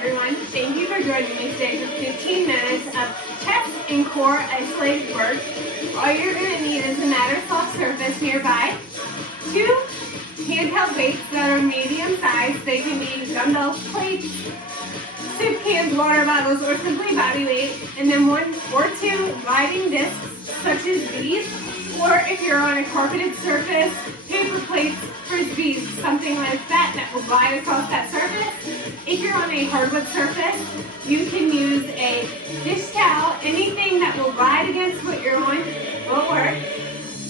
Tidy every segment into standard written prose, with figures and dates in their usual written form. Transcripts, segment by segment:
everyone. Thank you for joining me today for 15 minutes of chest and core isolated work. All you're going to need is a mat or soft surface nearby, 2 handheld weights that are medium size. They can be dumbbells, plates, soup cans, water bottles, or simply body weight, and then 1 or 2 gliding discs such as these, or if you're on a carpeted surface, paper plates, frisbees, something like that that will glide across that surface. If you're on a hardwood surface, you can use a dish towel. Anything that will glide against what you're on will work.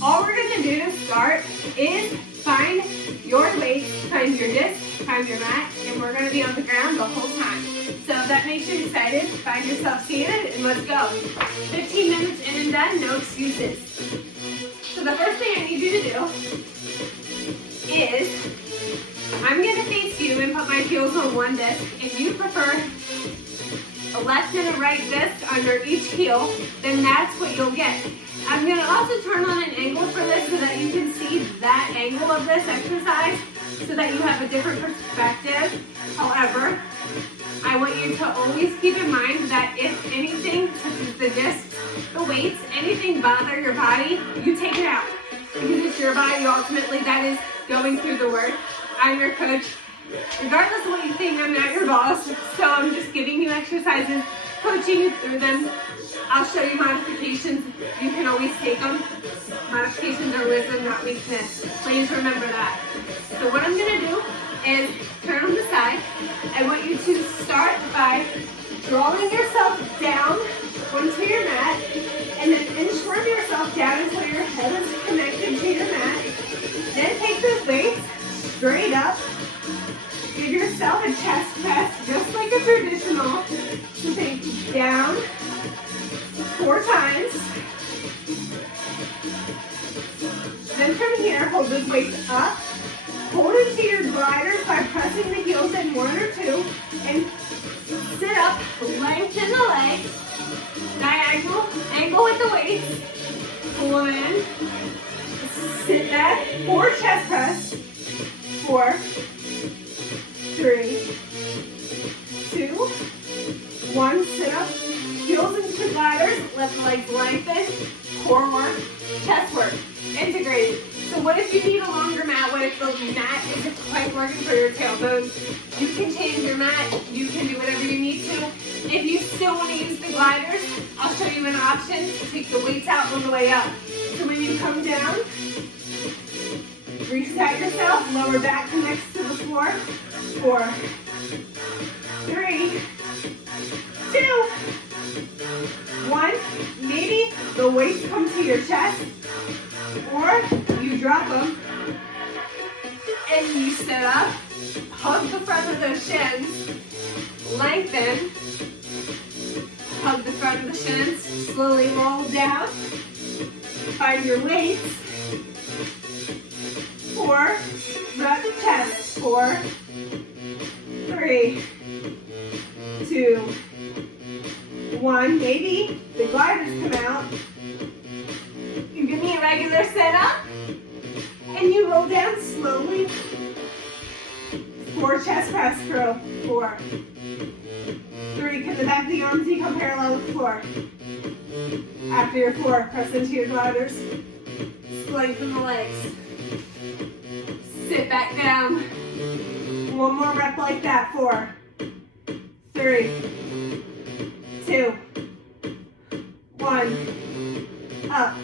All we're going to do to start is find your weights, find your disc, find your mat, and we're going to be on the ground the whole time. So if that makes you excited, find yourself seated, and let's go. 15 minutes in and done, no excuses. So the first thing I need you to do is, I'm going to face you and put my heels on one disc. If you prefer a left and a right disc under each heel, then that's what you'll get. I'm going to also turn on an angle for this so that you can see that angle of this exercise so that you have a different perspective. However, I want you to always keep in mind that if anything, such as the discs, the weights, anything bother your body, you take it out. Because it's your body ultimately that is going through the work. I'm your coach. Regardless of what you think, I'm not your boss. So I'm just giving you exercises, coaching you through them. I'll show you modifications. You can always take them. Modifications are wisdom, not weakness. Please remember that. So what I'm going to do is turn on the side. I want you to start by drawing yourself down onto your mat and then inchworm yourself down until your head is connected to your mat. Then take those weights straight up. Give yourself a chest press just like a traditional. So take down 4 times. Then from here, hold those weights up. Hold into your gliders by pressing the heels in 1 or 2. And sit up, lengthen the legs. Diagonal, angle with the weights. Pull them in. Sit back. 4 chest press. 4, 3, 2, 1. Sit up. Heels into the gliders. Let the legs lengthen. Core work. Chest work. Integrated. So what if you need a longer mat? What if the mat isn't quite working for your tailbone? You can change your mat. You can do whatever you need to. If you still want to use the gliders, I'll show you an option to take the weights out on the way up. So when you come down, reset yourself. Lower back connects to the floor. 4, 3, 2, 1. Maybe the weights come to your chest, or you drop them and you sit up, hug the front of those shins, lengthen, hug the front of the shins, slowly roll down, find your weights, 4, wrap the chest, 4, 3, 2, 1. Maybe the gliders come out. You give me a regular setup, and you roll down slowly. 4 chest press curl. 4, 3. Can the back of the arms become parallel with the floor? After your 4, press into your gliders. Lengthen the legs. Sit back down. 1 more rep like that. 4, 3, 2, 1. Up.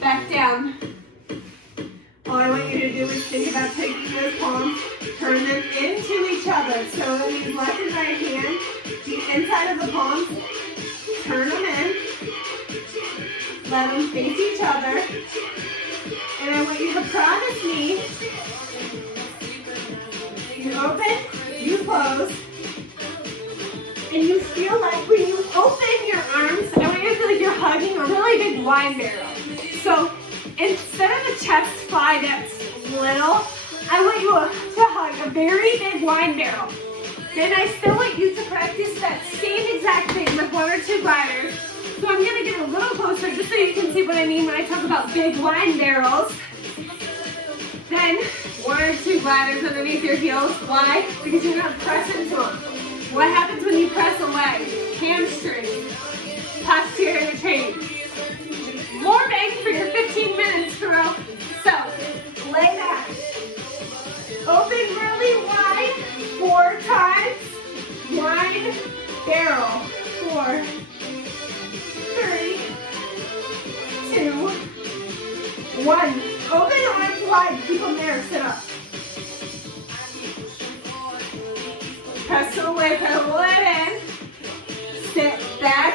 Back down. All I want you to do is think about taking those palms, turn them into each other. So in these left and right hand, the inside of the palms, turn them in, let them face each other. And I want you to promise me, you open, you close, and you feel like when you open your arms, I want you to feel like you're hugging a really big wine barrel. So instead of a chest fly that's little, I want you to hug a very big wine barrel. Then I still want you to practice that same exact thing with 1 or 2 gliders. So I'm going to get a little closer just so you can see what I mean when I talk about big wine barrels. Then 1 or 2 gliders underneath your heels. Why? Because you're going to press into them. What happens when you press a leg? Hamstring, posterior chain. More bang for your 15 minutes, girl. So, lay back. Open really wide 4 times. Wide barrel. 4, 3, 2, 1. Open arms wide. Keep them there. Sit up. Press away. Pull it in. Sit back.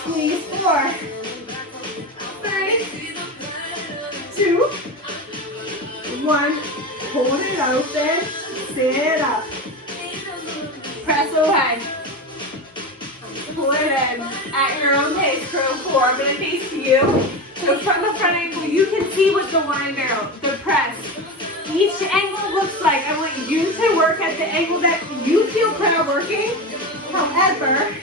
Squeeze. 4, 3, 2, 1. Hold it open. Sit up. Press away. Pull it in at your own pace, crew. 4. I'm going to face you. So from the front angle, you can see what the wine barrel, the press, each angle looks like. I want you to work at the angle that you feel proud working. However,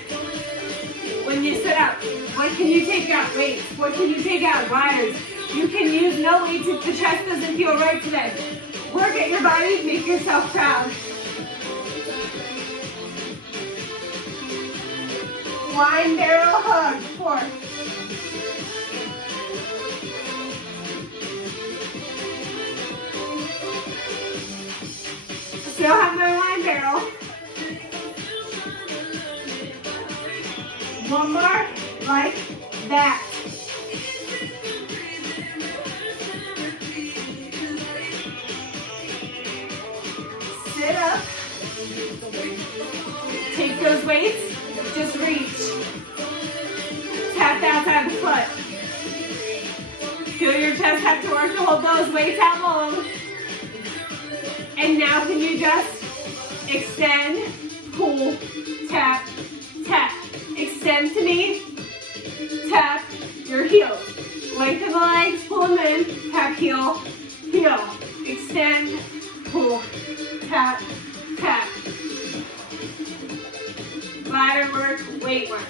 when you sit up, what can you take out? Weights. What can you take out? Gliders. You can use no weights if the chest doesn't feel right today. Work at your body. Make yourself proud. Wine barrel hug. 4. Still have my wine barrel. 1 more, like that. Sit up. Take those weights, just reach. Tap the outside of the foot. Feel your chest have to work to hold those weights out long. And now can you just extend, pull, tap, tap. Extend to me, tap your heels. Lengthen the legs, pull them in, tap heel, heel. Extend, pull, tap, tap. Glider work, weight work.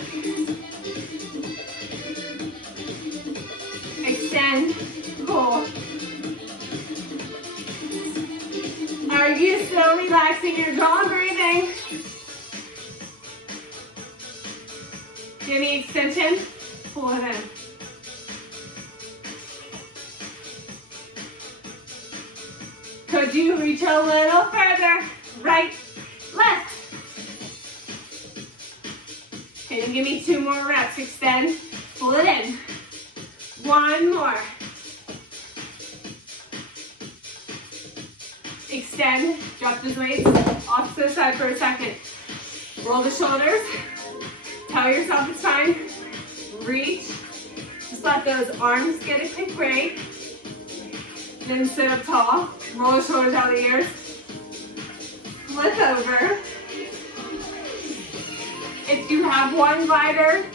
Extend, pull. Are you still relaxing your jaw and breathing? Give me extension, pull it in. Could you reach a little further? Right, left. Can you give me 2 more reps? Extend, pull it in. 1 more. Extend, drop those weights off to the side for a second. Roll the shoulders. Tell yourself it's fine. Reach. Just let those arms get a quick break. Then sit up tall. Roll the shoulders out of the ears. Flip over. If you have 1 glider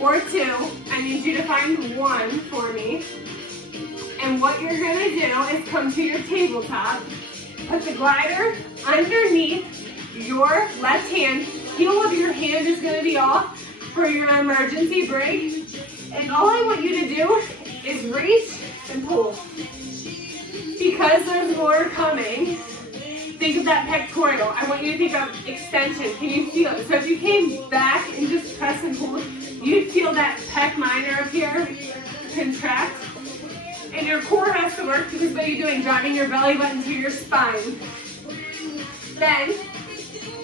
or 2, I need you to find 1 for me. And what you're going to do is come to your tabletop. Put the glider underneath your left hand. Heel of your hand is going to be off for your emergency break. And all I want you to do is reach and pull. Because there's more coming, think of that pectoral. I want you to think of extension. Can you feel it? So if you came back and just press and pull, you'd feel that pec minor up here contract. And your core has to work because what you're doing, driving your belly button to your spine. Then,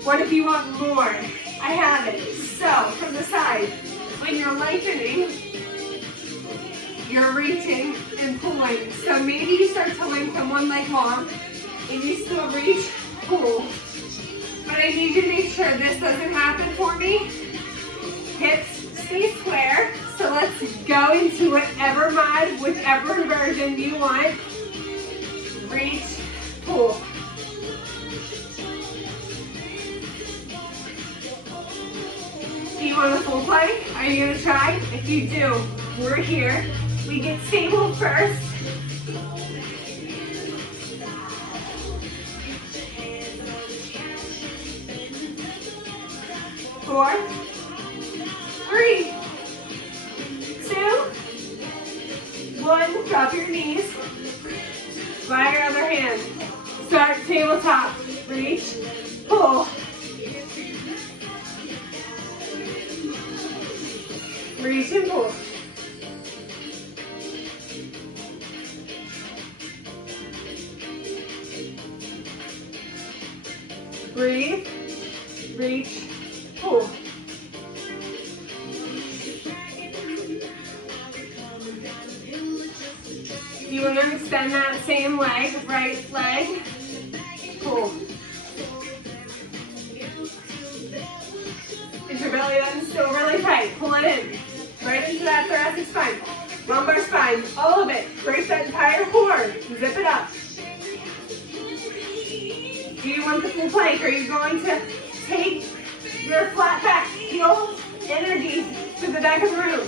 what if you want more? I have it. So, from the side, when you're lengthening, you're reaching and pulling. So maybe you start to lengthen 1 leg long, and you still reach, pull. But I need you to make sure this doesn't happen for me. Hips stay square. So let's go into whatever mod, whichever version you want. Reach, pull. Do you want a full plank? Are you going to try? If you do, we're here. We get stable first. Four, 3, 2, 1. Drop your knees. Slide your other hand hand. Start tabletop. Reach, pull. Reach and pull. Breathe, reach, pull. You want to extend that same leg, right leg, pull. Is your belly button still really tight? Pull it in, right into that thoracic spine. Lumbar spine, all of it. Brace that entire core, zip it up. Do you want the full plank? Are you going to take your flat back, heel energy to the back of the room?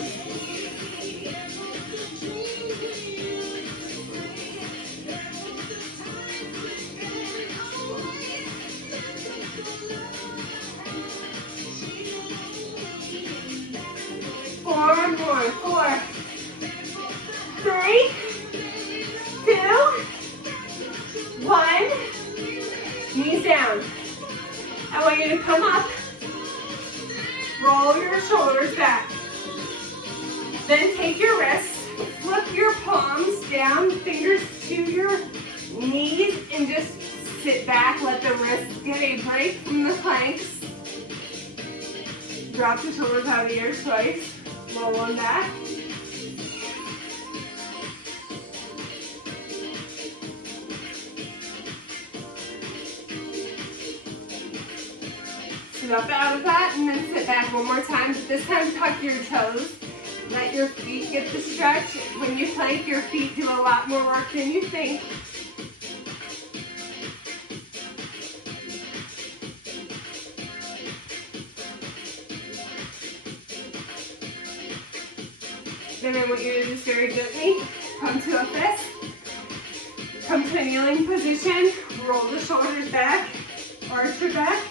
Four more. 4, 3, 2, 1. Knees down. I want you to come up, roll your shoulders back. Then take your wrists, flip your palms down, fingers to your knees, and just sit back. Let the wrists get a break from the planks. Drop the shoulders out of the ears twice. Roll one back. Up out of that and then sit back one more time, but this time tuck your toes. Let your feet get the stretch. When you plank, your feet do a lot more work than you think. Then I want you to just very gently come to a fist. Come to a kneeling position. Roll the shoulders back. Arch your back.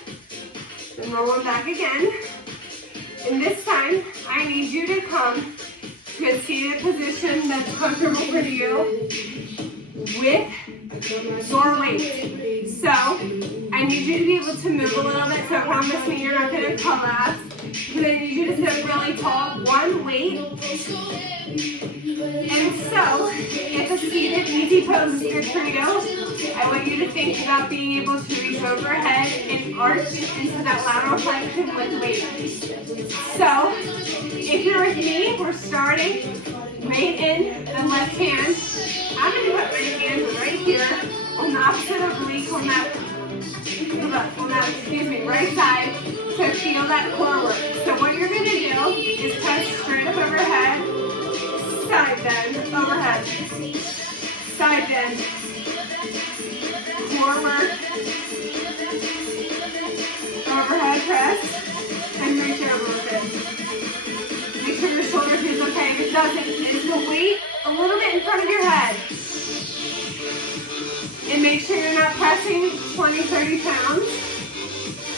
Then roll them back again. And this time, I need you to come to a seated position that's comfortable for you with your weight. So, I need you to be able to move a little bit, so promise me you're not going to collapse. Because I need you to sit really tall, one weight. And so, if a seated easy pose is good for you, I want you to think about being able to reach overhead and arch into that lateral flexion with weight. So, if you're with me, we're starting right in the left hand. I'm going to put my hand right here on the opposite oblique on that right side to feel that core work. So what you're going to do is press straight up overhead, side bend, overhead, side bend, core work, overhead press, and reach over with it. Make sure your shoulder feels okay. If it doesn't, is the weight a little bit in front of your head. And make sure you're not pressing 20, 30 pounds.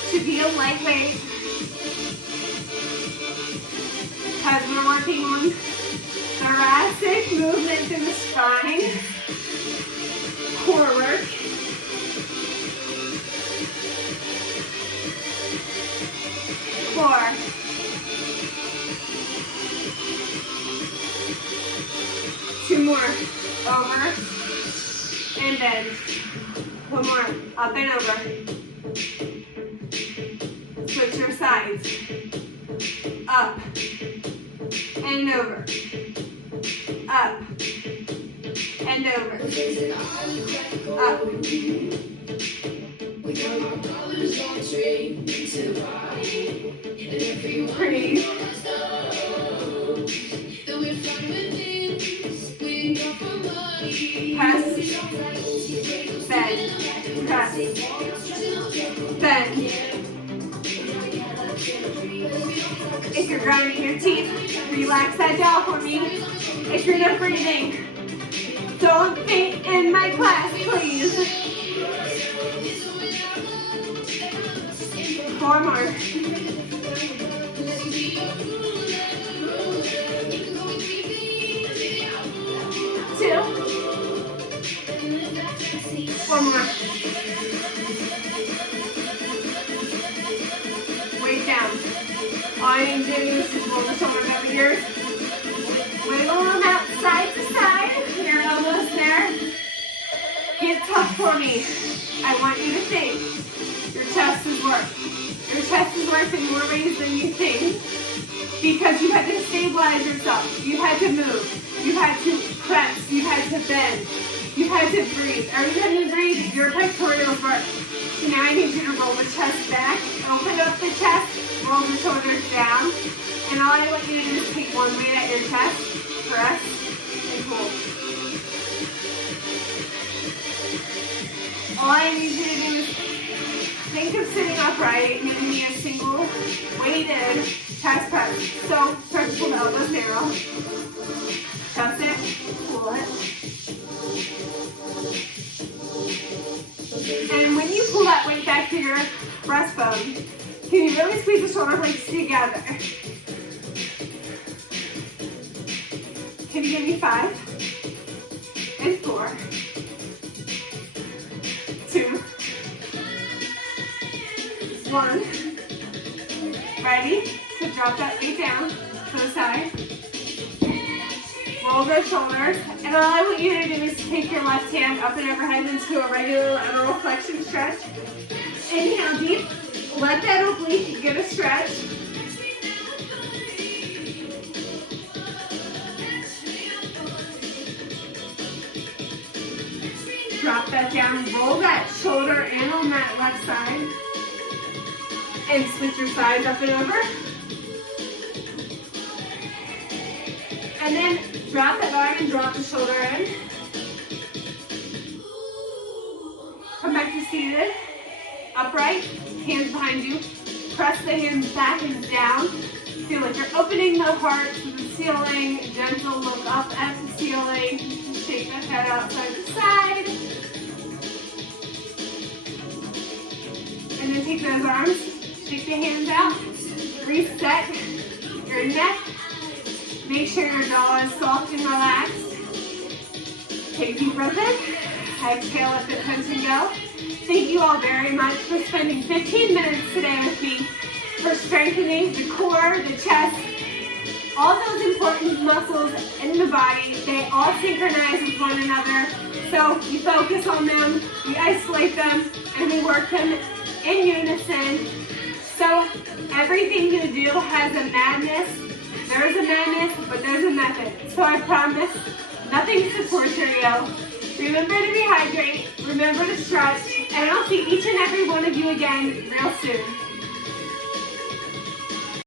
To be a lightweight. Because we're working on thoracic movement in the spine. Core work. Four. 2 more. Over. And bend. 1 more. Up and over. Switch your sides. Up. And over. Up. And over. Up. Breathe. Press. Bend. Press. Bend. If you're grinding your teeth, relax that jaw for me. If you're not breathing, don't faint in my class, please. 4 more. 2. gonna do is just roll the shoulders over here. Wiggle them out side to side. You're almost there. Get tough for me. I want you to think your chest is worked. Your chest is worked in more ways than you think because you had to stabilize yourself. You had to move. You had to press. You had to bend. You had to breathe. Every time you breathe, your pectorals work. So now I need you to roll the chest back. Open up the chest. Roll the shoulders down. And all I want you to do is take one weight at your chest. Press and hold. All I need you to do is think of sitting upright, giving me a single weighted chest press. So start to pull the elbows narrow. Press it, pull it. And when you pull that weight back to your breastbone, can you really squeeze the shoulder blades together? Can you give me 5 and 4, 2, 1. Ready? So drop that weight down to the side. Roll the shoulders. And all I want you to do is take your left hand up and overhead into a regular lateral flexion stretch. Inhale deep. Let that oblique get a stretch. Drop that down. Roll that shoulder in on that left side. And switch your sides up and over. And then drop that arm and drop the shoulder in. Come back to seated. Upright. Hands behind you. Press the hands back and down. Feel like you're opening the heart to the ceiling. Gentle look up at the ceiling. Shake that head out side to side. And then take those arms. Shake the hands out. Reset your neck. Make sure your jaw is soft and relaxed. Take a deep breath in. Exhale, let the tension go. Thank you all very much for spending 15 minutes today with me for strengthening the core, the chest, all those important muscles in the body. They all synchronize with one another. So we focus on them, we isolate them, and we work them in unison. So everything you do has a madness. There's a madness, but there's a method. So I promise, nothing's to torture you. Remember to rehydrate, remember to stretch, and I'll see each and every one of you again real soon.